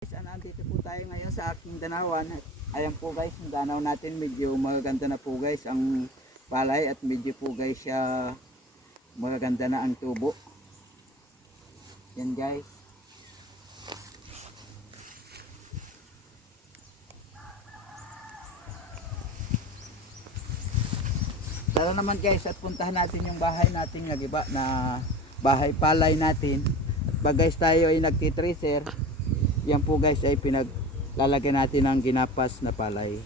Nandito po tayo ngayon sa aking danawan. Ayan po guys, yung danaw natin medyo magaganda na po guys ang palay at medyo po guys siya magaganda na ang tubo. Yan guys. Tara naman guys at puntahan natin yung bahay natin nagiba na bahay palay natin. At pag guys tayo ay nagtitracer, yan po guys ay pinaglalagyan natin ng ginapas na palay.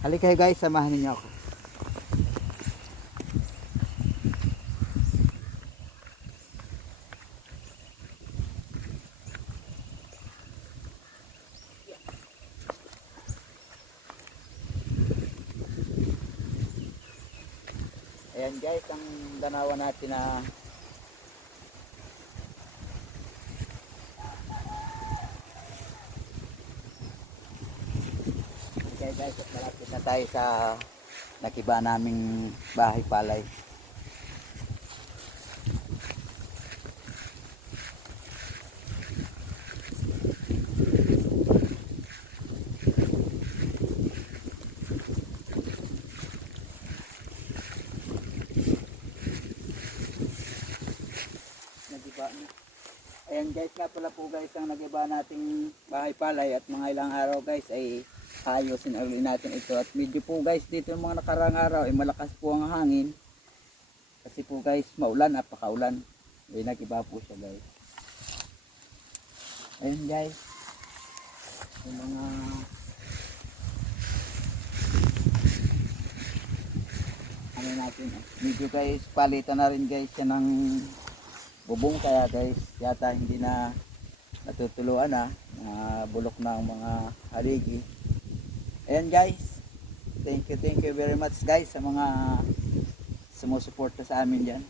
Halika kayo guys, samahan niyo ako. Ayan guys, ang danawa natin na okay guys, at malapit na tayo sa nakiba naming bahay palay. Nagiba na. Ayan guys, nga pala po guys ang nagiba nating bahay palay at mga ilang araw guys ay ayusin ulit natin ito. At medyo po guys dito yung mga nakarang araw ay malakas po ang hangin. Kasi po guys maulan, napakaulan. Ay nagiba po siya guys. Ayan guys. Yung mga ano natin. Medyo guys palitan na rin guys siya ng bubong, kaya guys yata hindi na natutuluan na bulok na ang mga haligi. Ayan guys, thank you very much guys sa mga sumusuporta sa amin dyan.